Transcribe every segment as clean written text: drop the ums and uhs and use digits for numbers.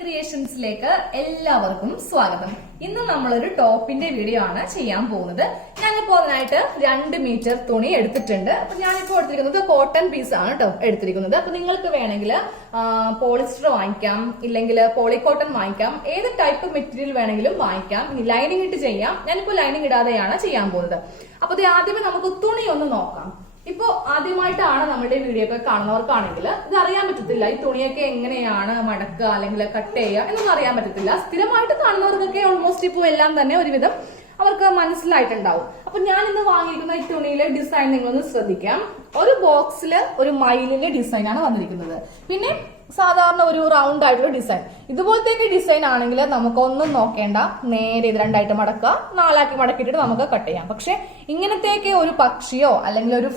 ക്രിയേഷൻസിലേക്ക് എല്ലാവർക്കും സ്വാഗതം. ഇന്ന് നമ്മളൊരു ടോപ്പിന്റെ വീഡിയോ ആണ് ചെയ്യാൻ പോകുന്നത്. ഞാനിപ്പോ അതിനായിട്ട് 2 മീറ്റർ തുണി എടുത്തിട്ടുണ്ട്. അപ്പൊ ഞാനിപ്പോ എടുത്തിരിക്കുന്നത് കോട്ടൺ പീസ് ആണ് കേട്ടോ എടുത്തിരിക്കുന്നത്. അപ്പൊ നിങ്ങൾക്ക് വേണമെങ്കിൽ പോളിസ്റ്റർ വാങ്ങിക്കാം, ഇല്ലെങ്കിൽ പോളിക്കോട്ടൺ വാങ്ങിക്കാം, ഏത് ടൈപ്പ് മെറ്റീരിയൽ വേണമെങ്കിലും വാങ്ങിക്കാം. ലൈനിങ് ഇട്ട് ചെയ്യാം. ഞാനിപ്പോ ലൈനിങ് ഇടാതെയാണ് ചെയ്യാൻ പോകുന്നത്. അപ്പൊ ഇത് ആദ്യമേ നമുക്ക് തുണി ഒന്ന് നോക്കാം. ഇപ്പോ ആദ്യമായിട്ടാണ് നമ്മുടെ വീഡിയോ ഒക്കെ കാണുന്നവർക്കാണെങ്കിൽ ഇത് അറിയാൻ പറ്റത്തില്ല. ഈ തുണിയൊക്കെ എങ്ങനെയാണ് മടക്കുക അല്ലെങ്കിൽ കട്ട് ചെയ്യുക എന്നൊന്നും അറിയാൻ പറ്റത്തില്ല. സ്ഥിരമായിട്ട് കാണുന്നവർക്കൊക്കെ ഓൾമോസ്റ്റ് ഇപ്പോൾ എല്ലാം തന്നെ ഒരുവിധം അവർക്ക് മനസ്സിലായിട്ടുണ്ടാവും. അപ്പൊ ഞാൻ ഇന്ന് വാങ്ങിയിരിക്കുന്ന ഈ തുണിയിലെ ഡിസൈൻ നിങ്ങളൊന്ന് ശ്രദ്ധിക്കാം. ഒരു ബോക്സിൽ ഒരു മയിലിന്റെ ഡിസൈൻ ആണ് വന്നിരിക്കുന്നത്. പിന്നെ സാധാരണ ഒരു റൗണ്ട് ആയിട്ടുള്ള ഡിസൈൻ. ഇതുപോലത്തെ ഡിസൈൻ ആണെങ്കിൽ നമുക്ക് ഒന്നും നോക്കേണ്ട, നേരെ ഇത് രണ്ടായിട്ട് മടക്കുക, 4 മടക്കിയിട്ട് നമുക്ക് കട്ട് ചെയ്യാം. പക്ഷെ ഇങ്ങനത്തെയൊക്കെ ഒരു പക്ഷിയോ അല്ലെങ്കിൽ ഒരു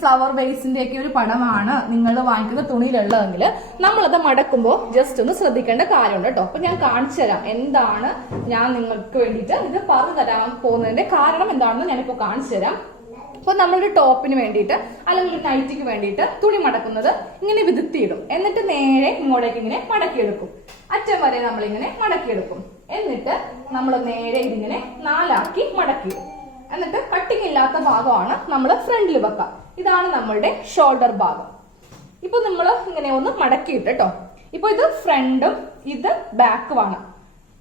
ഫ്ലവർ വേസിന്റെ ഒക്കെ ഒരു പടമാണ് നിങ്ങൾ വാങ്ങിക്കുന്ന തുണിയിലുള്ളതെങ്കിൽ നമ്മളത് മടക്കുമ്പോൾ ജസ്റ്റ് ഒന്ന് ശ്രദ്ധിക്കേണ്ട കാര്യമുണ്ട് കേട്ടോ. അപ്പൊ ഞാൻ കാണിച്ചു തരാം എന്താണ് ഞാൻ നിങ്ങൾക്ക് വേണ്ടിയിട്ട് ഇത് പറഞ്ഞു തരാൻ പോകുന്നതിന്റെ കാരണം എന്താണെന്ന് ഞാനിപ്പോ കാണിച്ചു തരാം. അപ്പൊ നമ്മളൊരു ടോപ്പിന് വേണ്ടിയിട്ട് അല്ലെങ്കിൽ ഒരു നൈറ്റിക്ക് വേണ്ടിയിട്ട് തുണി മടക്കുന്നത് ഇങ്ങനെ വിതുത്തിയിടും. എന്നിട്ട് നേരെ ഇങ്ങോട്ടേക്ക് ഇങ്ങനെ മടക്കിയെടുക്കും. അറ്റം വരെ നമ്മളിങ്ങനെ മടക്കിയെടുക്കും. എന്നിട്ട് നമ്മൾ നേരെ ഇതിങ്ങനെ 4 മടക്കിയിടും. എന്നിട്ട് കട്ടിങ് ഇല്ലാത്ത ഭാഗമാണ് നമ്മൾ ഫ്രണ്ടിൽ വെക്കുക. ഇതാണ് നമ്മളുടെ ഷോൾഡർ ഭാഗം. ഇപ്പൊ നമ്മൾ ഇങ്ങനെ ഒന്ന് മടക്കിയിട്ട് കേട്ടോ. ഇപ്പൊ ഇത് ഫ്രണ്ടും ഇത് ബാക്കുമാണ്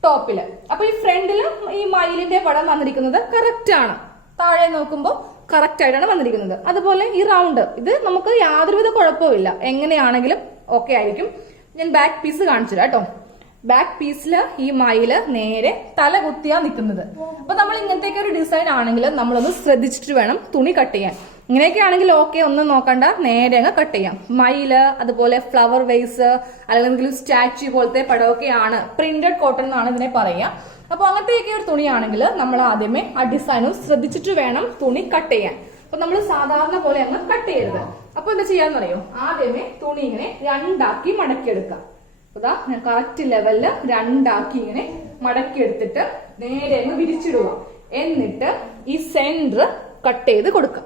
ടോപ്പില്. അപ്പൊ ഈ ഫ്രണ്ടിലും ഈ മയിലിന്റെ പടം വന്നിരിക്കുന്നത് കറക്റ്റ് ആണ്. താഴെ നോക്കുമ്പോൾ കറക്റ്റ് ആയിട്ടാണ് വന്നിരിക്കുന്നത്. അതുപോലെ ഈ റൗണ്ട് ഇത് നമുക്ക് യാതൊരുവിധ കുഴപ്പമില്ല, എങ്ങനെയാണെങ്കിലും ഓക്കെ ആയിരിക്കും. ഞാൻ ബാക്ക് പീസ് കാണിച്ചു തരാം കേട്ടോ. ബാക്ക് പീസില് ഈ മയില് നേരെ തല കുത്തിയാ നിൽക്കുന്നത്. അപ്പൊ നമ്മൾ ഇങ്ങനത്തെയൊക്കെ ഒരു ഡിസൈൻ ആണെങ്കിൽ നമ്മളൊന്ന് ശ്രദ്ധിച്ചിട്ട് വേണം തുണി കട്ട് ചെയ്യാൻ. ഇങ്ങനെയൊക്കെ ആണെങ്കിൽ ഓക്കെ, ഒന്നും നോക്കണ്ട, നേരെ അങ്ങ് കട്ട് ചെയ്യാം. മയില്, അതുപോലെ ഫ്ലവർ വേസ് അല്ലെങ്കിൽ സ്റ്റാച്യു പോലത്തെ പടമൊക്കെയാണ് പ്രിന്റഡ് കോട്ടൺ എന്നാണ് ഇതിനെ പറയുക. അപ്പൊ അങ്ങനത്തെയൊക്കെ ഒരു തുണിയാണെങ്കിൽ നമ്മൾ ആദ്യമേ ആ ഡിസൈനും ശ്രദ്ധിച്ചിട്ട് വേണം തുണി കട്ട് ചെയ്യാൻ. അപ്പൊ നമ്മൾ സാധാരണ പോലെ അങ്ങ് കട്ട് ചെയ്യരുത്. അപ്പൊ എന്താ ചെയ്യാന്നറിയോ, ആദ്യമേ തുണി ഇങ്ങനെ 2 മടക്കിയെടുക്കാം. അതാ ഞാൻ കറക്റ്റ് ലെവലില് 2 ഇങ്ങനെ മടക്കിയെടുത്തിട്ട് നേരെ അങ്ങ് വിരിച്ചിടുക. എന്നിട്ട് ഈ സെന്റർ കട്ട് ചെയ്ത് കൊടുക്കാം.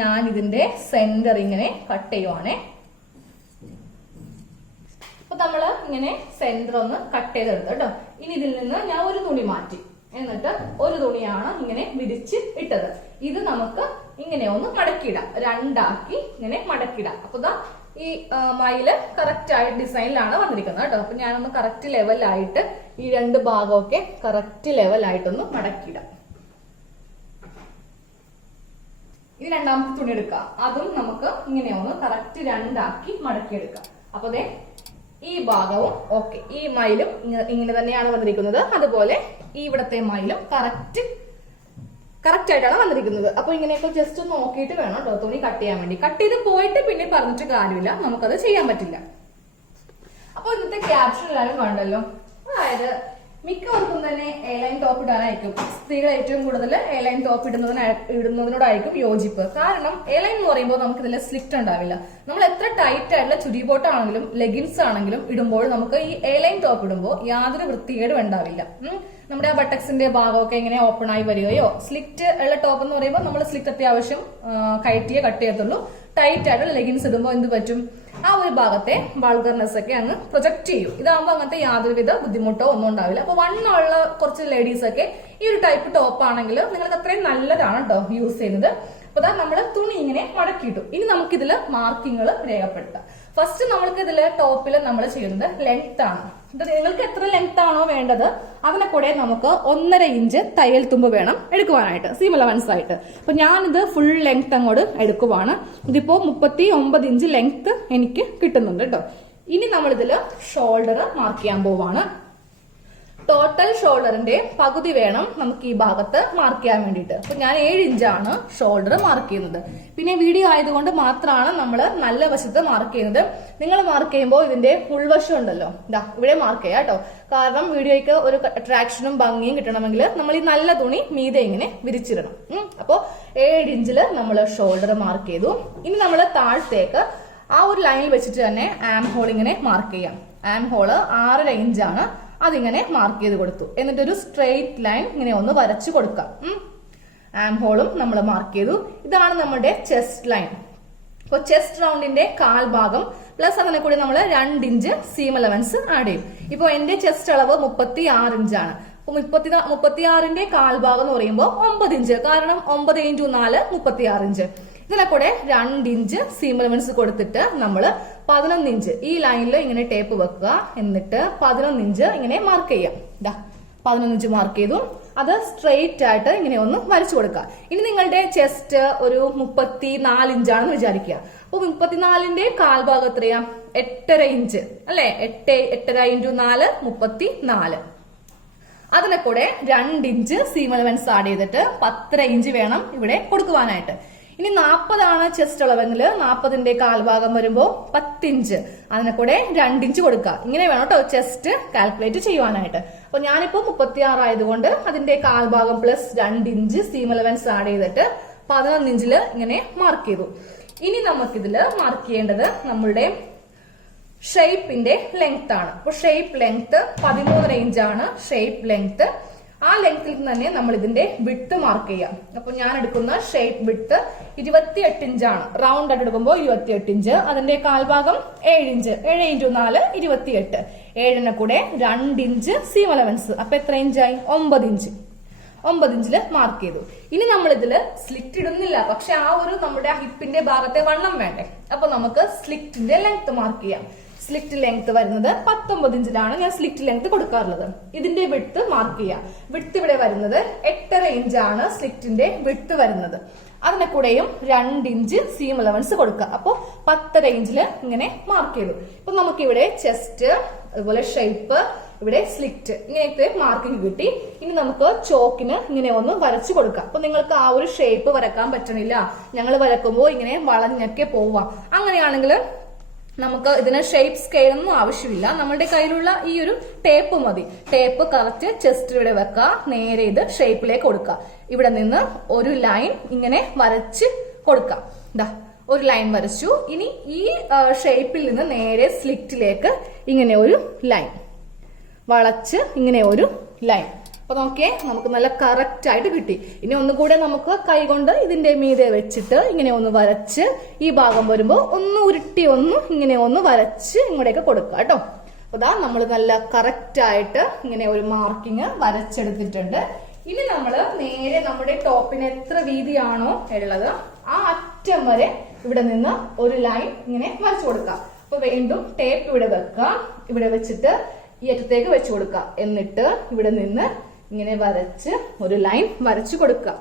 ഞാൻ ഇതിന്റെ സെന്റർ ഇങ്ങനെ കട്ട് ചെയ്യുവാണേ. അപ്പൊ നമ്മള് ഇങ്ങനെ സെന്റർ ഒന്ന് കട്ട് ചെയ്തെടുത്തു കേട്ടോ. ഇനി ഇതിൽ നിന്ന് ഞാൻ ഒരു തുണി മാറ്റി, എന്നിട്ട് ഒരു തുണിയാണ് ഇങ്ങനെ വിരിച്ച് ഇട്ടത്. ഇത് നമുക്ക് ഇങ്ങനെ ഒന്ന് മടക്കിയിടാം. 2 ഇങ്ങനെ മടക്കിയിടാം. അപ്പൊ ഇതാ ഈ മയില് കറക്റ്റ് ആയിട്ട് ഡിസൈനിലാണ് വന്നിരിക്കുന്നത് കേട്ടോ. അപ്പൊ ഞാനൊന്ന് കറക്റ്റ് ലെവലായിട്ട് ഈ 2 ഭാഗമൊക്കെ കറക്റ്റ് ലെവലായിട്ടൊന്ന് മടക്കിയിടാം. ഇനി രണ്ടാമത്തെ തുണി എടുക്കാം. അതും നമുക്ക് ഇങ്ങനെ ഒന്ന് കറക്റ്റ് 2 മടക്കിയെടുക്കാം. അപ്പൊ ദേ ഈ ഭാഗവും ഓക്കെ. ഈ മയിലും ഇങ്ങനെ തന്നെയാണ് വന്നിരിക്കുന്നത്. അതുപോലെ ഈ ഇവിടത്തെ മയിലും കറക്റ്റ് ആയിട്ടാണ് വന്നിരിക്കുന്നത്. അപ്പൊ ഇങ്ങനെയൊക്കെ ജസ്റ്റ് നോക്കിയിട്ട് വേണം കേട്ടോ തുണി കട്ട് ചെയ്യാൻ വേണ്ടി. കട്ട് ചെയ്ത് പോയിട്ട് പിന്നെ പറഞ്ഞിട്ട് കാര്യമില്ല, നമുക്കത് ചെയ്യാൻ പറ്റില്ല. അപ്പൊ ഇന്നത്തെ ക്യാപ്ഷൻ എല്ലാവരും കണ്ടല്ലോ. അതായത് മിക്കവർക്കും തന്നെ എയർലൈൻ ടോപ്പ് ഇടാനായിരിക്കും. സ്ത്രീകൾ ഏറ്റവും കൂടുതൽ എയർലൈൻ ടോപ്പ് ഇടുന്നതിനോടായിരിക്കും യോജിപ്പ്. കാരണം എയർലൈൻ എന്ന് പറയുമ്പോൾ നമുക്ക് ഇതിൽ സ്ലിക്റ്റ് ഉണ്ടാവില്ല. നമ്മൾ എത്ര ടൈറ്റ് ആയിട്ടുള്ള ചുരിബോട്ട് ആണെങ്കിലും ലെഗിൻസ് ആണെങ്കിലും ഇടുമ്പോൾ നമുക്ക് ഈ എയർലൈൻ ടോപ്പ് ഇടുമ്പോൾ യാതൊരു വൃത്തികേടും ഉണ്ടാവില്ല. നമ്മുടെ ആ ബട്ടക്സിന്റെ ഭാഗമൊക്കെ ഇങ്ങനെ ഓപ്പൺ ആയി വരികയോ, സ്ലിക്റ്റ് ഉള്ള ടോപ്പ് എന്ന് പറയുമ്പോൾ നമ്മൾ സ്ലിക്റ്റ് അത്യാവശ്യം കയറ്റിയേ കട്ട് ചെയ്യത്തുള്ളൂ. ടൈറ്റ് ആയിട്ടുള്ള ലെഗിൻസ് ഇടുമ്പോൾ എന്ത് പറ്റും, ആ ഒരു ഭാഗത്തെ വൾഗർനെസ് ഒക്കെ അങ്ങ് പ്രൊജക്ട് ചെയ്യും. ഇതാകുമ്പോൾ അങ്ങനത്തെ യാതൊരുവിധ ബുദ്ധിമുട്ടോ ഒന്നും ഉണ്ടാവില്ല. അപ്പൊ വണ്ണുള്ള കുറച്ച് ലേഡീസ് ഒക്കെ ഈ ഒരു ടൈപ്പ് ടോപ്പ് ആണെങ്കിൽ നിങ്ങൾക്ക് അത്രയും നല്ലതാണ് കേട്ടോ യൂസ് ചെയ്യുന്നത്. അപ്പൊ അതാ നമ്മള് തുണി ഇങ്ങനെ മടക്കിയിട്ടു. ഇനി നമുക്കിതില് മാർക്കിങ്ങൾ രേഖപ്പെടുത്താം. ഫസ്റ്റ് നമ്മൾക്ക് ഇതില് ടോപ്പിൽ നമ്മൾ ചെയ്യുന്നത് ലെങ്ത് ആണ്. നിങ്ങൾക്ക് എത്ര ലെങ്ത് ആണോ വേണ്ടത് അതിനെ കൂടെ നമുക്ക് 1.5 ഇഞ്ച് തയ്യൽ തുമ്പ് വേണം എടുക്കുവാനായിട്ട്, സീം അലവൻസ് ആയിട്ട്. അപ്പൊ ഞാനിത് ഫുൾ ലെങ്ത് അങ്ങോട്ട് എടുക്കുവാണ്. ഇതിപ്പോ 39 ഇഞ്ച് ലെങ്ത് എനിക്ക് കിട്ടുന്നുണ്ട് കേട്ടോ. ഇനി നമ്മളിതില് ഷോൾഡർ മാർക്ക് ചെയ്യാൻ പോവാണ്. ടോട്ടൽ ഷോൾഡറിന്റെ പകുതി വേണം നമുക്ക് ഈ ഭാഗത്ത് മാർക്ക് ചെയ്യാൻ വേണ്ടിയിട്ട്. അപ്പൊ ഞാൻ 7 ഇഞ്ചാണ് ഷോൾഡർ മാർക്ക് ചെയ്യുന്നത്. പിന്നെ വീഡിയോ ആയതുകൊണ്ട് മാത്രമാണ് നമ്മൾ നല്ല വശത്ത് മാർക്ക് ചെയ്യുന്നത്. നിങ്ങൾ മാർക്ക് ചെയ്യുമ്പോൾ ഇതിന്റെ ഉൾവശം ഉണ്ടല്ലോ, ഇതാ ഇവിടെ മാർക്ക് ചെയ്യാം കേട്ടോ. കാരണം വീഡിയോയ്ക്ക് ഒരു അട്രാക്ഷനും ഭംഗിയും കിട്ടണമെങ്കിൽ നമ്മൾ ഈ നല്ല തുണി മീതെ ഇങ്ങനെ വിരിച്ചിടണം. അപ്പോ 7 ഇഞ്ചില് നമ്മൾ ഷോൾഡർ മാർക്ക് ചെയ്തു. ഇനി നമ്മൾ താഴത്തേക്ക് ആ ഒരു ലൈനിൽ വെച്ചിട്ട് തന്നെ ആം ഹോൾ ഇങ്ങനെ മാർക്ക് ചെയ്യാം. ആം ഹോള് 6.5 ഇഞ്ചാണ്. അതിങ്ങനെ മാർക്ക് ചെയ്ത് കൊടുത്തു. എന്നിട്ടൊരു സ്ട്രെയിറ്റ് ലൈൻ ഇങ്ങനെ ഒന്ന് വരച്ചു കൊടുക്കാം. ആം ഹോളും നമ്മൾ മാർക്ക് ചെയ്തു. ഇതാണ് നമ്മുടെ ചെസ്റ്റ് ലൈൻ. അപ്പോൾ ചെസ്റ്റ് റൗണ്ടിന്റെ കാൽഭാഗം പ്ലസ് അതിനെ കൂടി നമ്മൾ 2 ഇഞ്ച് സീം അലവൻസ് ആഡ് ചെയ്യും. ഇപ്പൊ എന്റെ ചെസ്റ്റ് അളവ് 36 ഇഞ്ചാണ്. 36ന്റെ കാൽഭാഗം എന്ന് പറയുമ്പോൾ 9 ഇഞ്ച്, കാരണം 9 × 4 36 ഇഞ്ച്. ഇതിനെ കൂടെ 2 ഇഞ്ച് സീം അലവൻസ് കൊടുത്തിട്ട് നമ്മൾ 11 ഇഞ്ച് ഈ ലൈനിൽ ഇങ്ങനെ ടേപ്പ് വെക്കുക. എന്നിട്ട് 11 ഇഞ്ച് ഇങ്ങനെ മാർക്ക് ചെയ്യാം. 11 ഇഞ്ച് മാർക്ക് ചെയ്തു. അത് സ്ട്രെയിറ്റ് ആയിട്ട് ഇങ്ങനെ ഒന്ന് വരച്ചു കൊടുക്കുക. ഇനി നിങ്ങളുടെ ചെസ്റ്റ് ഒരു 34 ഇഞ്ചാണെന്ന് വിചാരിക്കുക. അപ്പൊ 34ന്റെ കാൽഭാഗം എത്രയാ? 8.5 ഇഞ്ച് അല്ലെ? 8.5 × 4 34. അതിനെ കൂടെ 2 ഇഞ്ച് സീം അലവൻസ് ആഡ് ചെയ്തിട്ട് 10.5 ഇഞ്ച് വേണം ഇവിടെ കൊടുക്കുവാനായിട്ട്. ഇനി 40 ആണ് ചെസ്റ്റ് അളവെങ്കിൽ 40ന്റെ കാൽഭാഗം വരുമ്പോ 10 ഇഞ്ച്, അതിനെ കൂടെ 2 ഇഞ്ച് കൊടുക്കുക. ഇങ്ങനെ വേണം കേട്ടോ ചെസ്റ്റ് കാൽക്കുലേറ്റ് ചെയ്യുവാനായിട്ട്. അപ്പൊ ഞാനിപ്പോ 36 ആയതുകൊണ്ട് അതിന്റെ കാൽഭാഗം plus 2 inch seam allowance add ചെയ്തിട്ട് 11 ഇഞ്ചില് ഇങ്ങനെ മാർക്ക് ചെയ്തു. ഇനി നമുക്കിതില് മാർക്ക് ചെയ്യേണ്ടത് നമ്മളുടെ ഷേപ്പിന്റെ ലെങ്ത് ആണ്. അപ്പൊ ഷേപ്പ് ലെങ്ത് 13 ഇഞ്ചാണ് ഷേപ്പ് ലെങ്ത്. ആ ലെങ്ത്തിൽ തന്നെ നമ്മൾ ഇതിന്റെ വിഡ്ത്ത് മാർക്ക് ചെയ്യാം. അപ്പൊ ഞാൻ എടുക്കുന്ന ഷേപ്പ് വിഡ്ത്ത് 28 ഇഞ്ചാണ്. റൗണ്ട് ആയിട്ട് എടുക്കുമ്പോൾ 28 ഇഞ്ച്. അതിന്റെ കാൽഭാഗം 7 ഇഞ്ച്. 7 × 4 28. 7നെ കൂടെ 2 ഇഞ്ച് സീം അലവൻസ്. അപ്പൊ എത്ര ഇഞ്ചായി? 9 ഇഞ്ച്. 9 ഇഞ്ചില് മാർക്ക് ചെയ്തു. ഇനി നമ്മൾ ഇതില് സ്ലിറ്റ് ഇടുന്നില്ല, പക്ഷെ ആ ഒരു നമ്മുടെ ഹിപ്പിന്റെ ഭാഗത്തെ വണ്ണം വേണ്ടേ? അപ്പൊ നമുക്ക് സ്ലിറ്റിന്റെ ലെങ്ത് മാർക്ക് ചെയ്യാം. സ്ലിറ്റ് ലെങ്ത് വരുന്നത് 19 ഇഞ്ചിലാണ് ഞാൻ സ്ലിറ്റ് ലെങ്ത് കൊടുക്കാറുള്ളത്. ഇതിന്റെ വിഡ്ത്ത് മാർക്ക് ചെയ്യാം. വിഡ്ത്ത് ഇവിടെ വരുന്നത് 8.5 ഇഞ്ചാണ് സ്ലിറ്റിന്റെ വിഡ്ത്ത് വരുന്നത്. അതിനെ കൂടെയും 2 ഇഞ്ച് സീം അലവൻസ് കൊടുക്കുക. അപ്പൊ 10.5 ഇഞ്ചില് ഇങ്ങനെ മാർക്ക് ചെയ്തു. ഇപ്പൊ നമുക്ക് ഇവിടെ ചെസ്റ്റ്, അതുപോലെ ഷേപ്പ്, ഇവിടെ സ്ലിറ്റ്, ഇങ്ങനത്തെ മാർക്കിംഗ് കിട്ടി. ഇനി നമുക്ക് ചോക്കിന് ഇങ്ങനെ ഒന്ന് വരച്ചു കൊടുക്കാം. അപ്പൊ നിങ്ങൾക്ക് ആ ഒരു ഷേപ്പ് വരക്കാൻ പറ്റണില്ല, ഞങ്ങൾ വരക്കുമ്പോൾ ഇങ്ങനെ വളഞ്ഞൊക്കെ പോവാം, അങ്ങനെയാണെങ്കിൽ നമുക്ക് ഇതിന് ഷേപ്പ് സ്കെയിൽ ഒന്നും ആവശ്യമില്ല. നമ്മളുടെ കയ്യിലുള്ള ഈ ഒരു ടേപ്പ് മതി. ടേപ്പ് കറക്റ്റ് ചെസ്റ്റ് ഇവിടെ വെക്കുക, നേരെ ഇത് ഷേപ്പിലേക്ക് കൊടുക്കുക. ഇവിടെ നിന്ന് ഒരു ലൈൻ ഇങ്ങനെ വരച്ച് കൊടുക്കാം. ഒരു ലൈൻ വരച്ചു. ഇനി ഈ ഷേപ്പിൽ നിന്ന് നേരെ സ്ലിറ്റിലേക്ക് ഇങ്ങനെ ഒരു ലൈൻ വളച്ച് ഇങ്ങനെ ഒരു ലൈൻ. അപ്പൊ നോക്കിയേ, നമുക്ക് നല്ല കറക്റ്റ് ആയിട്ട് കിട്ടി. ഇനി ഒന്നുകൂടെ നമുക്ക് കൈകൊണ്ട് ഇതിന്റെ മീതെ വെച്ചിട്ട് ഇങ്ങനെ ഒന്ന് വരച്ച് ഈ ഭാഗം വരുമ്പോ ഒന്ന് ഉരുട്ടി ഒന്ന് ഇങ്ങനെ ഒന്ന് വരച്ച് ഇങ്ങോട്ടേക്ക് കൊടുക്കുക കേട്ടോ. അപ്പൊ ദാ നമ്മൾ നല്ല കറക്റ്റ് ആയിട്ട് ഇങ്ങനെ ഒരു മാർക്കിങ് വരച്ചെടുത്തിട്ടുണ്ട്. ഇനി നമ്മള് നേരെ നമ്മുടെ ടോപ്പിന് എത്ര വീതിയാണോ ഉള്ളത് ആ അറ്റം വരെ ഇവിടെ നിന്ന് ഒരു ലൈൻ ഇങ്ങനെ വരച്ചു കൊടുക്കുക. അപ്പൊ വീണ്ടും ടേപ്പ് ഇവിടെ വെക്കുക. ഇവിടെ വെച്ചിട്ട് ഈ അറ്റത്തേക്ക് വെച്ചു കൊടുക്കുക. എന്നിട്ട് ഇവിടെ നിന്ന് ഇങ്ങനെ വരച്ച് ഒരു ലൈൻ വരച്ചു കൊടുക്കുക.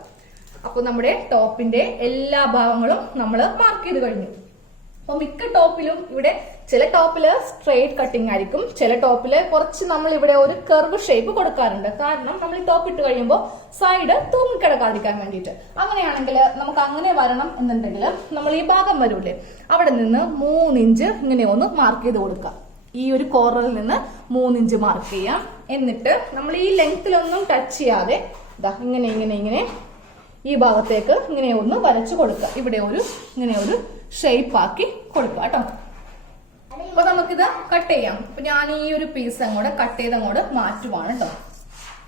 അപ്പൊ നമ്മുടെ ടോപ്പിന്റെ എല്ലാ ഭാഗങ്ങളും നമ്മൾ മാർക്ക് ചെയ്ത് കഴിഞ്ഞു. അപ്പൊ മിക്ക ടോപ്പിലും ഇവിടെ ചില ടോപ്പില് സ്ട്രെയിറ്റ് കട്ടിങ് ആയിരിക്കും, ചില ടോപ്പില് കുറച്ച് നമ്മൾ ഇവിടെ ഒരു കർവ് ഷേപ്പ് കൊടുക്കാറുണ്ട്. കാരണം നമ്മൾ ഈ ടോപ്പ് ഇട്ട് കഴിയുമ്പോൾ സൈഡ് തൂങ്ങിക്കിടക്കാതിരിക്കാൻ വേണ്ടിയിട്ട്. അങ്ങനെയാണെങ്കിൽ നമുക്ക് അങ്ങനെ വരണം എന്നുണ്ടെങ്കിൽ നമ്മൾ ഈ ഭാഗം വരൂലേ, അവിടെ നിന്ന് 3 ഇഞ്ച് ഇങ്ങനെ ഒന്ന് മാർക്ക് ചെയ്ത് കൊടുക്കാം. ഈ ഒരു കോർണറിൽ നിന്ന് 3 ഇഞ്ച് മാർക്ക് ചെയ്യാം. എന്നിട്ട് നമ്മൾ ഈ ലെങ്ത്തിലൊന്നും ടച്ച് ചെയ്യാതെ ഇങ്ങനെ ഇങ്ങനെ ഇങ്ങനെ ഈ ഭാഗത്തേക്ക് ഇങ്ങനെ ഒന്ന് വരച്ചു കൊടുക്കുക. ഇവിടെ ഒരു ഇങ്ങനെ ഒരു ഷേപ്പ് ആക്കി കൊടുക്കുക കേട്ടോ. അപ്പൊ നമുക്കിത് കട്ട് ചെയ്യാം. അപ്പൊ ഞാൻ ഈ ഒരു പീസ് അങ്ങോട്ട് കട്ട് ചെയ്തങ്ങോട്ട് മാറ്റുവാണ് കേട്ടോ.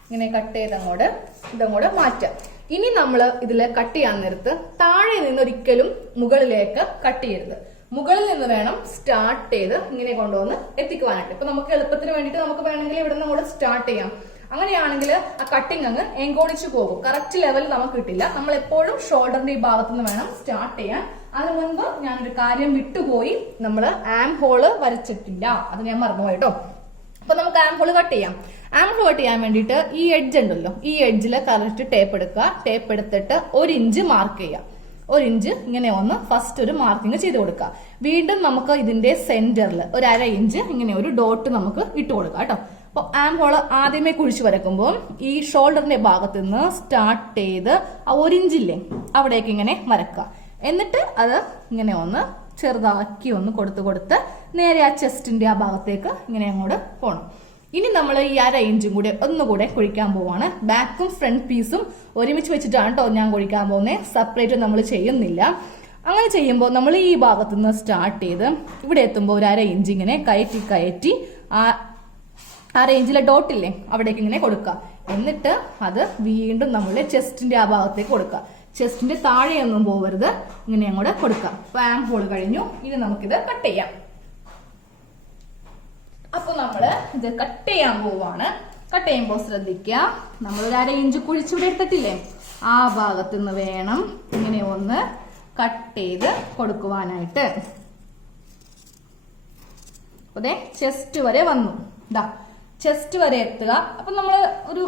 ഇങ്ങനെ കട്ട് ചെയ്തങ്ങോട്ട് ഇതങ്ങോട്ട് മാറ്റാം. ഇനി നമ്മൾ ഇതിൽ കട്ട് ചെയ്യാൻ നേരത്ത് താഴെ നിന്ന് ഒരിക്കലും മുകളിലേക്ക് കട്ട് ചെയ്യരുത്. മുകളിൽ നിന്ന് വേണം സ്റ്റാർട്ട് ചെയ്ത് ഇങ്ങനെ കൊണ്ടുവന്ന് എത്തിക്കുവാനായിട്ട്. ഇപ്പൊ നമുക്ക് എളുപ്പത്തിന് വേണ്ടിയിട്ട് നമുക്ക് വേണമെങ്കിൽ ഇവിടെ നിന്ന് അങ്ങോട്ട് സ്റ്റാർട്ട് ചെയ്യാം. അങ്ങനെയാണെങ്കിൽ ആ കട്ടിങ് അങ്ങ് എങ്കോടിച്ചു പോകും, കറക്റ്റ് ലെവൽ നമുക്ക് കിട്ടില്ല. നമ്മൾ എപ്പോഴും ഷോൾഡറിന്റെ ഈ ഭാഗത്ത് നിന്ന് വേണം സ്റ്റാർട്ട് ചെയ്യാൻ. അതിന് മുൻപ് ഞാനൊരു കാര്യം വിട്ടുപോയി, നമ്മൾ ആം ഹോള് വരച്ചിട്ടില്ല, അത് ഞാൻ മറന്നുപോയി കേട്ടോ. അപ്പൊ നമുക്ക് ആം ഹോള് കട്ട് ചെയ്യാം. ആം ഹോൾ കട്ട് ചെയ്യാൻ വേണ്ടിയിട്ട് ഈ എഡ്ജ് ഉണ്ടല്ലോ, ഈ എഡ്ജിൽ കറക്റ്റ് ടേപ്പ് എടുക്കുക. ടേപ്പ് എടുത്തിട്ട് 1 ഇഞ്ച് മാർക്ക് ചെയ്യാം. 1 ഇഞ്ച് ഇങ്ങനെ ഒന്ന് ഫസ്റ്റ് ഒരു മാർക്കിങ് ചെയ്ത് കൊടുക്കുക. വീണ്ടും നമുക്ക് ഇതിന്റെ സെന്ററിൽ ഒരു 1/2 ഇഞ്ച് ഇങ്ങനെ ഒരു ഡോട്ട് നമുക്ക് ഇട്ട് കൊടുക്കാം കേട്ടോ. അപ്പൊ ആം ഹോള് ആദ്യമേ കുഴിച്ചു വരക്കുമ്പോൾ ഈ ഷോൾഡറിന്റെ ഭാഗത്ത് നിന്ന് സ്റ്റാർട്ട് ചെയ്ത് ആ 1 ഇഞ്ചില്ലേ അവിടേക്ക് ഇങ്ങനെ വരക്കുക. എന്നിട്ട് അത് ഇങ്ങനെ ഒന്ന് ചെറുതാക്കി ഒന്ന് കൊടുത്ത് നേരെ ആ ചെസ്റ്റിന്റെ ആ ഭാഗത്തേക്ക് ഇങ്ങനെ അങ്ങോട്ട് പോകണം. ഇനി നമ്മൾ ഈ 1/2 ഇഞ്ചും കൂടി ഒന്നുകൂടെ കുഴിക്കാൻ പോവാണ്. ബാക്കും ഫ്രണ്ട് പീസും ഒരുമിച്ച് വെച്ചിട്ടാണ് കേട്ടോ ഞാൻ കുഴിക്കാൻ പോകുന്നത്, സെപ്പറേറ്റ് നമ്മൾ ചെയ്യുന്നില്ല. അങ്ങനെ ചെയ്യുമ്പോൾ നമ്മൾ ഈ ഭാഗത്തു നിന്ന് സ്റ്റാർട്ട് ചെയ്ത് ഇവിടെ എത്തുമ്പോൾ ഒരു 1/2 ഇഞ്ച് ഇങ്ങനെ കയറ്റി ആ 1/2 ഇഞ്ചിലെ ഡോട്ടില്ലേ അവിടേക്ക് ഇങ്ങനെ കൊടുക്കുക. എന്നിട്ട് അത് വീണ്ടും നമ്മൾ ചെസ്റ്റിന്റെ ആ ഭാഗത്തേക്ക് കൊടുക്കുക. ചെസ്റ്റിന്റെ താഴെയൊന്നും പോവരുത്, ഇങ്ങനെ അങ്ങോട്ട് കൊടുക്കാം. അപ്പൊ ആം ഹോൾ കഴിഞ്ഞു. ഇനി നമുക്കിത് കട്ട് ചെയ്യാം. ഇത് കട്ട് ചെയ്യാൻ പോവാണ്. കട്ട് ചെയ്യുമ്പോൾ ശ്രദ്ധിക്കുക, നമ്മളൊരു 1/2 ഇഞ്ച് കുഴിച്ചിവിടെ എടുത്തിട്ടില്ലേ, ആ ഭാഗത്ത് നിന്ന് വേണം ഇങ്ങനെ ഒന്ന് കട്ട് ചെയ്ത് കൊടുക്കുവാനായിട്ട്. അതെ, ചെസ്റ്റ് വരെ വന്നു. ഇതാ ചെസ്റ്റ് വരെ എത്തുക. അപ്പൊ നമ്മള് ഒരു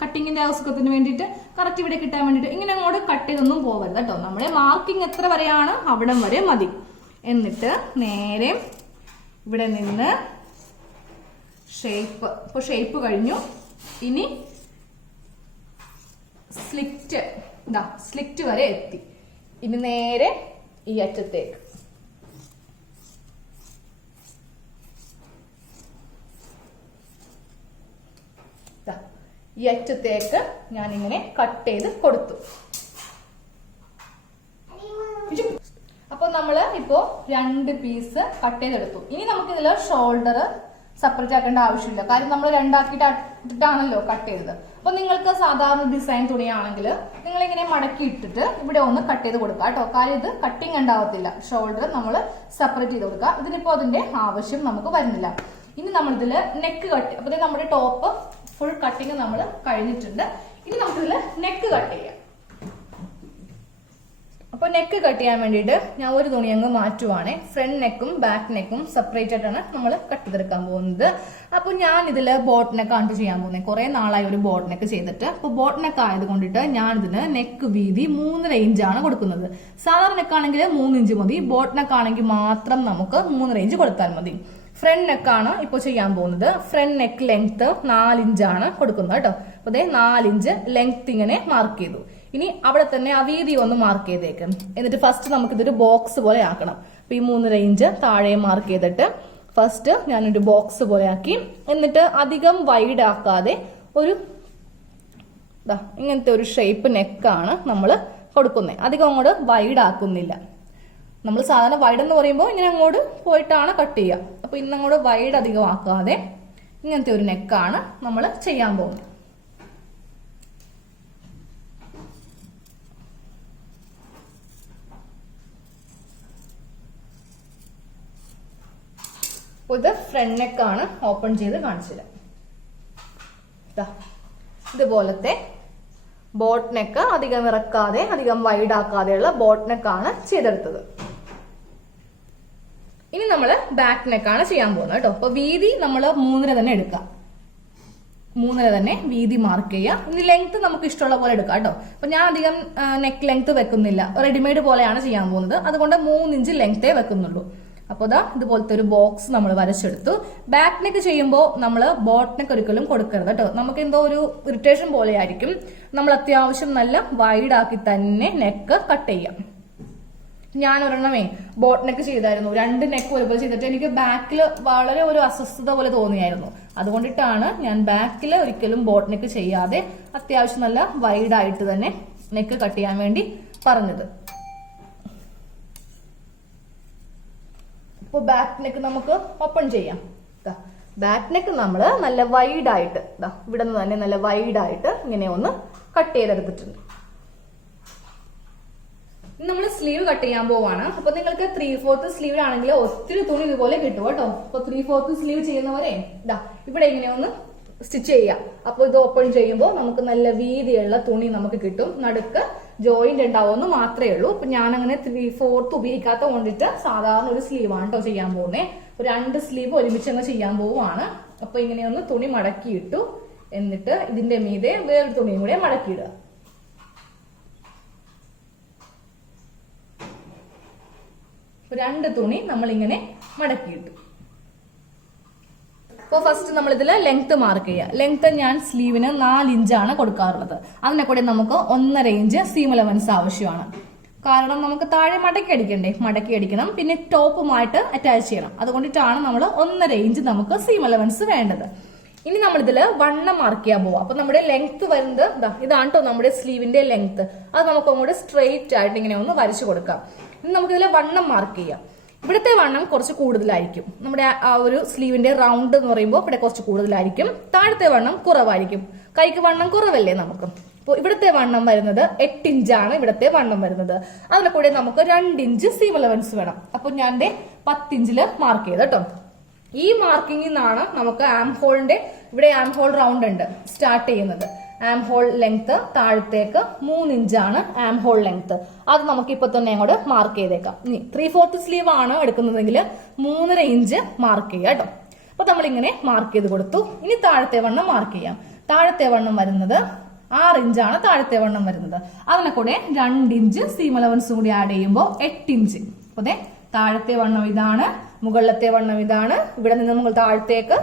കട്ടിങ്ങിന്റെ അവസരത്തിന് വേണ്ടിയിട്ട് കറക്റ്റ് ഇവിടെ കിട്ടാൻ വേണ്ടിയിട്ട് ഇങ്ങനെ അങ്ങോട്ട് കട്ട് ചെയ്തൊന്നും പോകരുത് കേട്ടോ. നമ്മുടെ മാർക്കിംഗ് എത്ര വരെയാണ് അവിടം വരെ മതി. എന്നിട്ട് നേരെ ഇവിടെ നിന്ന് ഷേപ്പ്, ഇപ്പൊ ഷേപ്പ് കഴിഞ്ഞു. ഇനി സ്ലിറ്റ്, ഇതാ സ്ലിറ്റ് വരെ എത്തി. ഇനി നേരെ ഈ അറ്റത്തേക്ക് ഈ അറ്റത്തേക്ക് ഞാൻ ഇങ്ങനെ കട്ട് ചെയ്ത് കൊടുത്തു. അപ്പൊ നമ്മള് ഇപ്പോ 2 പീസ് കട്ട് ചെയ്തെടുത്തു. ഇനി നമുക്ക് ഇതില് ഷോൾഡർ സെപ്പറേറ്റ് ആക്കേണ്ട ആവശ്യമില്ല, കാര്യം നമ്മൾ 2 ആക്കിയിട്ടാണല്ലോ കട്ട് ചെയ്തത്. അപ്പൊ നിങ്ങൾക്ക് സാധാരണ ഡിസൈൻ തുണിയാണെങ്കിൽ നിങ്ങൾ ഇങ്ങനെ മടക്കി ഇട്ടിട്ട് ഇവിടെ ഒന്ന് കട്ട് ചെയ്ത് കൊടുക്കുക കേട്ടോ. കാര്യം ഇത് കട്ടിങ് ഉണ്ടാവത്തില്ല. ഷോൾഡർ നമ്മൾ സെപ്പറേറ്റ് ചെയ്ത് കൊടുക്കുക. ഇതിനിപ്പോ അതിന്റെ ആവശ്യം നമുക്ക് വരുന്നില്ല. ഇനി നമ്മളിതില് നെക്ക് കട്ട്, അപ്പൊ നമ്മുടെ ടോപ്പ് ഫുൾ കട്ടിങ് നമ്മൾ കഴിഞ്ഞിട്ടുണ്ട്. ഇനി നമുക്കിതില് നെക്ക് കട്ട് ചെയ്യാം. അപ്പൊ നെക്ക് കട്ട് ചെയ്യാൻ വേണ്ടിയിട്ട് ഞാൻ ഒരു തുണി അങ്ങ് മാറ്റുവാണേ. ഫ്രണ്ട് നെക്കും ബാക്ക് നെക്കും സെപ്പറേറ്റ് ആയിട്ടാണ് നമ്മൾ കട്ട് ചെയ്തെടുക്കാൻ പോകുന്നത്. അപ്പൊ ഞാൻ ഇതില് ബോട്ട് നെക്കാണ് ചെയ്യാൻ പോകുന്നത്. കുറെ നാളായി ഒരു ബോട്ട് നെക്ക് ചെയ്തിട്ട്. അപ്പൊ ബോട്ട് നെക്ക് ആയത് കൊണ്ടിട്ട് ഞാൻ ഇതിന് നെക്ക് വീതി 3.5 ഇഞ്ചാണ് കൊടുക്കുന്നത്. സാധാരണ നെക്കാണെങ്കിൽ 3 ഇഞ്ച് മതി. ബോട്ട് നെക്ക് ആണെങ്കിൽ മാത്രം നമുക്ക് 3.5 ഇഞ്ച് കൊടുത്താൽ മതി. ഫ്രണ്ട് നെക്കാണ് ഇപ്പൊ ചെയ്യാൻ പോകുന്നത്. ഫ്രണ്ട് നെക്ക് ലെങ്ത് 4 ഇഞ്ചാണ് കൊടുക്കുന്നത് കേട്ടോ. അപ്പൊ അതേ 4 ഇഞ്ച് ലെങ്ത് ഇങ്ങനെ മാർക്ക് ചെയ്തു. ഇനി അവിടെ തന്നെ ആ വീതി ഒന്ന് മാർക്ക് ചെയ്തേക്കും. എന്നിട്ട് ഫസ്റ്റ് നമുക്ക് ഇതൊരു ബോക്സ് പോലെ ആക്കണം. അപ്പൊ ഈ 3.5 ഇഞ്ച് താഴെ മാർക്ക് ചെയ്തിട്ട് ഫസ്റ്റ് ഞാനൊരു ബോക്സ് പോലെ ആക്കി. എന്നിട്ട് അധികം വൈഡ് ആക്കാതെ ഒരു ഇങ്ങനത്തെ ഒരു ഷേപ്പ് നെക്കാണ് നമ്മൾ കൊടുക്കുന്നത്. അധികം അങ്ങോട്ട് വൈഡ് ആക്കുന്നില്ല. നമ്മൾ സാധാരണ വൈഡ് എന്ന് പറയുമ്പോൾ ഇങ്ങനെ അങ്ങോട്ട് പോയിട്ടാണ് കട്ട് ചെയ്യുക. അപ്പൊ ഇന്നങ്ങോട്ട് വൈഡ് അധികം ആക്കാതെ ഇങ്ങനത്തെ ഒരു നെക്കാണ് നമ്മൾ ചെയ്യാൻ പോകുന്നത്. ഇത് ഫ്രണ്ട് നെക്കാണ് ഓപ്പൺ ചെയ്ത് കാണിച്ചത്. ഇതുപോലത്തെ ബോട്ട് നെക്ക് അധികം ഇറക്കാതെ അധികം വൈഡ് ആക്കാതെയുള്ള ബോട്ട് നെക്കാണ് ചെയ്തെടുത്തത്. ഇനി നമ്മള് ബാക്ക് നെക്കാണ് ചെയ്യാൻ പോകുന്നത് കേട്ടോ. അപ്പൊ വീതി നമ്മൾ 3.5 തന്നെ എടുക്കാം. 3.5 തന്നെ വീതി മാർക്ക് ചെയ്യാം. ഇനി ലെങ്ത് നമുക്ക് ഇഷ്ടമുള്ള പോലെ എടുക്കാം കേട്ടോ. അപ്പൊ ഞാൻ അധികം നെക്ക് ലെങ്ത് വെക്കുന്നില്ല, റെഡിമെയ്ഡ് പോലെയാണ് ചെയ്യാൻ പോകുന്നത്. അതുകൊണ്ട് 3 ഇഞ്ച് ലെങ്തേ വെക്കുന്നുള്ളൂ. അപ്പൊ ഇതുപോലത്തെ ഒരു ബോക്സ് നമ്മൾ വരച്ചെടുത്തു. ബാക്ക് നെക്ക് ചെയ്യുമ്പോൾ നമ്മൾ ബോട്ട് നെക്ക് ഒരിക്കലും കൊടുക്കരുത് കേട്ടോ. നമുക്ക് എന്തോ ഒരു ഇറിറ്റേഷൻ പോലെ ആയിരിക്കും. നമ്മൾ അത്യാവശ്യം നല്ല വൈഡ് ആക്കി തന്നെ നെക്ക് കട്ട് ചെയ്യാം. ഞാൻ ഒരെണ്ണമേ ബോട്ട് നെക്ക് ചെയ്തായിരുന്നു. 2 നെക്ക് ഒരുപോലെ ചെയ്തിട്ട് എനിക്ക് ബാക്കിൽ വളരെ ഒരു അസ്വസ്ഥത പോലെ തോന്നിയായിരുന്നു. അതുകൊണ്ടിട്ടാണ് ഞാൻ ബാക്കിൽ ഒരിക്കലും ബോട്ട് നെക്ക് ചെയ്യാതെ അത്യാവശ്യം നല്ല വൈഡ് ആയിട്ട് തന്നെ നെക്ക് കട്ട് ചെയ്യാൻ വേണ്ടി പറഞ്ഞത്. ഇപ്പൊ ബാക്ക് നെക്ക് നമുക്ക് ഓപ്പൺ ചെയ്യാം. ബാക്ക് നെക്ക് നമ്മൾ നല്ല വൈഡ് ആയിട്ട് ഇവിടെ നിന്ന് തന്നെ നല്ല വൈഡ് ആയിട്ട് ഇങ്ങനെ ഒന്ന് കട്ട് ചെയ്തെടുത്തിട്ടുണ്ട്. നമ്മൾ സ്ലീവ് കട്ട് ചെയ്യാൻ പോവാണ്. അപ്പൊ നിങ്ങൾക്ക് 3/4 സ്ലീവിലാണെങ്കിൽ ഒത്തിരി തുണി ഇതുപോലെ കിട്ടും കേട്ടോ. അപ്പൊ 3/4 സ്ലീവ് ചെയ്യുന്നവരെ ഇവിടെ ഇങ്ങനെ ഒന്ന് സ്റ്റിച്ച് ചെയ്യാം. അപ്പൊ ഇത് ഓപ്പൺ ചെയ്യുമ്പോൾ നമുക്ക് നല്ല വീതിയുള്ള തുണി നമുക്ക് കിട്ടും. നടുക്ക് ജോയിന്റ് ഉണ്ടാവുമെന്ന് മാത്രമേ ഉള്ളൂ. അപ്പൊ ഞാൻ അങ്ങനെ 3/4 ഉപയോഗിക്കാത്ത കൊണ്ടിട്ട് സാധാരണ ഒരു സ്ലീവാണ് കേട്ടോ ചെയ്യാൻ പോകുന്നത്. 2 സ്ലീവ് ഒരുമിച്ച് അങ്ങ് ചെയ്യാൻ പോവാണ്. അപ്പൊ ഇങ്ങനെയൊന്ന് തുണി മടക്കിയിട്ടു. എന്നിട്ട് ഇതിന്റെ മീതെ വേറൊരു തുണിയും കൂടെ മടക്കിയിടുക. രണ്ട് തുണി നമ്മൾ ഇങ്ങനെ മടക്കിയിട്ടു. അപ്പോൾ ഫസ്റ്റ് നമ്മൾ ഇതിൽ ലെങ്ത് മാർക്ക് ചെയ്യുക. ലെങ്ത് ഞാൻ സ്ലീവിന് 4 ഇഞ്ചാണ് കൊടുക്കാറുള്ളത്. അതിനെ കൂടെ നമുക്ക് 1.5 ഇഞ്ച് സീം അലവൻസ് ആവശ്യമാണ്. കാരണം നമുക്ക് താഴെ മടക്കി അടിക്കണ്ടേ, മടക്കി അടിക്കണം. പിന്നെ ടോപ്പുമായിട്ട് അറ്റാച്ച് ചെയ്യണം. അതുകൊണ്ടിട്ടാണ് നമ്മൾ 1.5 ഇഞ്ച് നമുക്ക് സീം അലവൻസ് വേണ്ടത്. ഇനി നമ്മൾ ഇതിൽ വണ്ണം മാർക്ക് ചെയ്യാൻ പോവാം. അപ്പൊ നമ്മുടെ ലെങ്ത് വരുന്നത് ഇതാണ് കേട്ടോ നമ്മുടെ സ്ലീവിന്റെ ലെങ്ത്. അത് നമുക്ക് അങ്ങോട്ട് സ്ട്രെയിറ്റ് ആയിട്ട് ഇങ്ങനെ ഒന്ന് വരച്ചു കൊടുക്കാം. ഇനി നമുക്ക് ഇതിൽ വണ്ണം മാർക്ക് ചെയ്യാം. ഇവിടുത്തെ വണ്ണം കുറച്ച് കൂടുതലായിരിക്കും. നമ്മുടെ ആ ഒരു സ്ലീവിന്റെ റൗണ്ട് എന്ന് പറയുമ്പോൾ ഇവിടെ കുറച്ച് കൂടുതലായിരിക്കും. താഴത്തെ വണ്ണം കുറവായിരിക്കും. കൈക്ക് വണ്ണം കുറവല്ലേ നമുക്ക്. അപ്പോൾ ഇവിടുത്തെ വണ്ണം വരുന്നത് 8 ഇഞ്ചാണ് ഇവിടുത്തെ വണ്ണം വരുന്നത്. അതിനെ കൂടെ നമുക്ക് 2 ഇഞ്ച് സീം അലവൻസ് വേണം. അപ്പൊ ഞാൻ 10 ഇഞ്ചില് മാർക്ക് ചെയ്ത് കേട്ടോ. ഈ മാർക്കിങ്ങിൽ നിന്നാണ് നമുക്ക് ആം ഹോളിന്റെ ഇവിടെ ആം ഹോൾ റൗണ്ട് ഉണ്ട് സ്റ്റാർട്ട് ചെയ്യുന്നത്. ആം ഹോൾ ലെങ്ത് താഴത്തേക്ക് 3 ഇഞ്ചാണ് ആം ഹോൾ ലെങ്ത്. അത് നമുക്ക് ഇപ്പൊ തന്നെ അങ്ങോട്ട് മാർക്ക് ചെയ്തേക്കാം. ഇനി 3/4 സ്ലീവ് ആണ് എടുക്കുന്നതെങ്കിൽ 3.5 ഇഞ്ച് മാർക്ക് ചെയ്യാം കേട്ടോ. അപ്പൊ നമ്മളിങ്ങനെ മാർക്ക് ചെയ്ത് കൊടുത്തു. ഇനി താഴത്തെ വണ്ണം മാർക്ക് ചെയ്യാം. താഴത്തെ വണ്ണം വരുന്നത് 6 ഇഞ്ചാണ് താഴത്തെ വണ്ണം വരുന്നത്. അതിനെ കൂടെ 2 ഇഞ്ച് സീം അലവൻസും കൂടി ആഡ് ചെയ്യുമ്പോൾ 8 ഇഞ്ച്. അതെ, താഴത്തെ വണ്ണം ഇതാണ്, മുകളിലത്തെ വണ്ണം ഇതാണ്. ഇവിടെ നിന്ന് നമ്മൾ താഴത്തേക്ക്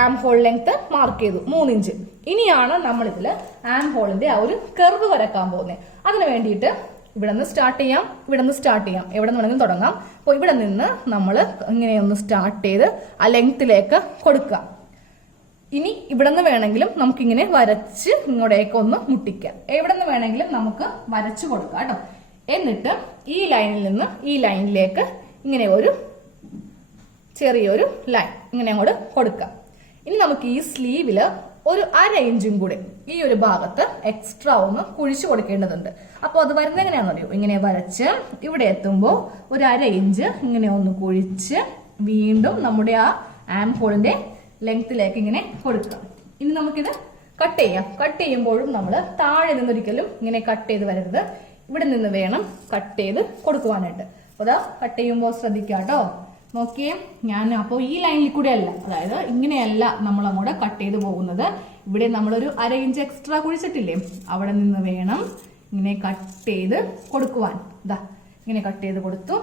ആം ഹോൾ ലെങ്ത് മാർക്ക് ചെയ്തു 3 ഇഞ്ച്. ഇനിയാണ് നമ്മൾ ഇതില് ആം ഹോളിന്റെ ആ ഒരു കർവ് വരക്കാൻ പോകുന്നത്. അതിന് വേണ്ടിയിട്ട് ഇവിടെ നിന്ന് സ്റ്റാർട്ട് ചെയ്യാം, ഇവിടെ നിന്ന് സ്റ്റാർട്ട് ചെയ്യാം, എവിടെ നിന്ന് വേണമെങ്കിലും തുടങ്ങാം. അപ്പോൾ ഇവിടെ നിന്ന് നമ്മൾ ഇങ്ങനെയൊന്ന് സ്റ്റാർട്ട് ചെയ്ത് ആ ലെങ്ത്തിലേക്ക് കൊടുക്കാം. ഇനി ഇവിടെ നിന്ന് വേണമെങ്കിലും നമുക്കിങ്ങനെ വരച്ച് ഇങ്ങോട്ടേക്ക് ഒന്ന് മുട്ടിക്കാം. എവിടെ നിന്ന് വേണമെങ്കിലും നമുക്ക് വരച്ചു കൊടുക്കാം കേട്ടോ. എന്നിട്ട് ഈ ലൈനിൽ നിന്ന് ഈ ലൈനിലേക്ക് ഇങ്ങനെ ഒരു ചെറിയൊരു ലൈൻ ഇങ്ങനെ അങ്ങോട്ട് കൊടുക്കാം. ഇനി നമുക്ക് ഈ സ്ലീവില് ഒരു 1/2 ഇഞ്ചും കൂടെ ഈ ഒരു ഭാഗത്ത് എക്സ്ട്രാ ഒന്ന് കുഴിച്ചു കൊടുക്കേണ്ടതുണ്ട്. അപ്പോൾ അത് വരുന്നത് എങ്ങനെയാണെന്ന് അറിയോ? ഇങ്ങനെ വരച്ച് ഇവിടെ എത്തുമ്പോൾ ഒരു 1/2 ഇഞ്ച് ഇങ്ങനെ ഒന്ന് കുഴിച്ച് വീണ്ടും നമ്മുടെ ആ ആം ഹോളിന്റെ ലെങ്ത്തിലേക്ക് ഇങ്ങനെ കൊടുക്കാം. ഇനി നമുക്കിത് കട്ട് ചെയ്യാം. കട്ട് ചെയ്യുമ്പോഴും നമ്മൾ താഴെ നിന്നൊരിക്കലും ഇങ്ങനെ കട്ട് ചെയ്ത് വരരുത്. ഇവിടെ നിന്ന് വേണം കട്ട് ചെയ്ത് കൊടുക്കുവാനായിട്ട്. അപ്പോൾ അതാ കട്ട് ചെയ്യുമ്പോൾ ശ്രദ്ധിക്കാം കേട്ടോ. നോക്കിയേ, ഞാൻ അപ്പോൾ ഈ ലൈനിൽ കൂടെ അല്ല, അതായത് ഇങ്ങനെയല്ല നമ്മൾ അങ്ങോട്ട് കട്ട് ചെയ്ത് പോകുന്നത്. ഇവിടെ നമ്മളൊരു 1/2 ഇഞ്ച് എക്സ്ട്രാ കുഴിച്ചിട്ടില്ലേ, അവിടെ നിന്ന് വേണം ഇങ്ങനെ കട്ട് ചെയ്ത് കൊടുക്കുവാൻ. ഇതാ ഇങ്ങനെ കട്ട് ചെയ്ത് കൊടുത്തു.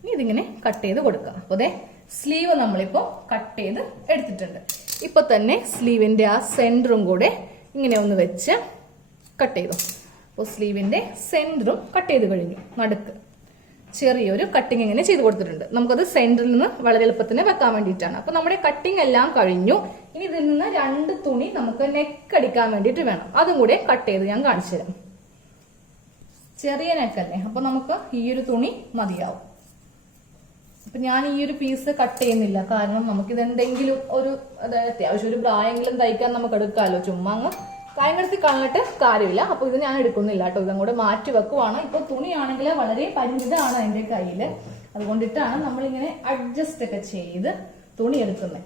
ഇനി ഇതിങ്ങനെ കട്ട് ചെയ്ത് കൊടുക്കാം. അപ്പോൾ അതെ, സ്ലീവ് നമ്മളിപ്പോ കട്ട് ചെയ്ത് എടുത്തിട്ടുണ്ട്. ഇപ്പൊ തന്നെ സ്ലീവിന്റെ ആ സെന്ററും കൂടെ ഇങ്ങനെ ഒന്ന് വെച്ച് കട്ട് ചെയ്തു. അപ്പോൾ സ്ലീവിന്റെ സെന്ററും കട്ട് ചെയ്ത് കഴിഞ്ഞു. നടുക്ക് ചെറിയൊരു കട്ടിങ് ഇങ്ങനെ ചെയ്ത് കൊടുത്തിട്ടുണ്ട്. നമുക്കത് സെന്ററിൽ നിന്ന് വളരെ എളുപ്പത്തിന് വെക്കാൻ വേണ്ടിയിട്ടാണ്. അപ്പൊ നമ്മുടെ കട്ടിങ് എല്ലാം കഴിഞ്ഞു. ഇനി ഇതിൽ നിന്ന് 2 തുണി നമുക്ക് നെക്ക് അടിക്കാൻ വേണ്ടിയിട്ട് വേണം. അതും കൂടെ കട്ട് ചെയ്ത് ഞാൻ കാണിച്ചു തരാം. ചെറിയ നെക്കല്ലേ, അപ്പൊ നമുക്ക് ഈ ഒരു തുണി മതിയാവും. അപ്പൊ ഞാൻ ഈ ഒരു പീസ് കട്ട് ചെയ്യുന്നില്ല, കാരണം നമുക്കിത് എന്തെങ്കിലും ഒരു അതായത് അത്യാവശ്യം ഒരു ബ്രായെങ്കിലും തയ്ക്കാൻ നമുക്ക് എടുക്കാമല്ലോ. ചുമ്മാ അങ്ങ് കായങ്കടത്തി കളഞ്ഞിട്ട് കാര്യമില്ല. അപ്പൊ ഇത് ഞാൻ എടുക്കുന്നില്ല കേട്ടോ, ഇതങ്ങോട്ട് മാറ്റി വെക്കുവാണ്. ഇപ്പൊ തുണിയാണെങ്കിൽ വളരെ പരിമിതമാണ് എന്റെ കയ്യില്, അതുകൊണ്ടിട്ടാണ് നമ്മളിങ്ങനെ അഡ്ജസ്റ്റ് ഒക്കെ ചെയ്ത് തുണി എടുക്കുന്നത്.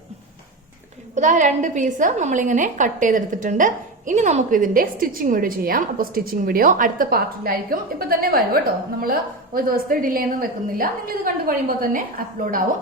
അപ്പൊ ഇതാ 2 പീസ് നമ്മളിങ്ങനെ കട്ട് ചെയ്തെടുത്തിട്ടുണ്ട്. ഇനി നമുക്ക് ഇതിന്റെ സ്റ്റിച്ചിങ് വീഡിയോ ചെയ്യാം. അപ്പൊ സ്റ്റിച്ചിങ് വീഡിയോ അടുത്ത പാർട്ടിലായിരിക്കും. ഇപ്പൊ തന്നെ വരും കേട്ടോ. നമ്മള് ഒരു ദിവസത്തെ ഡിലേ ഒന്നും വെക്കുന്നില്ല. നിങ്ങൾ ഇത് കണ്ടു കഴിയുമ്പോൾ തന്നെ അപ്ലോഡ് ആവും.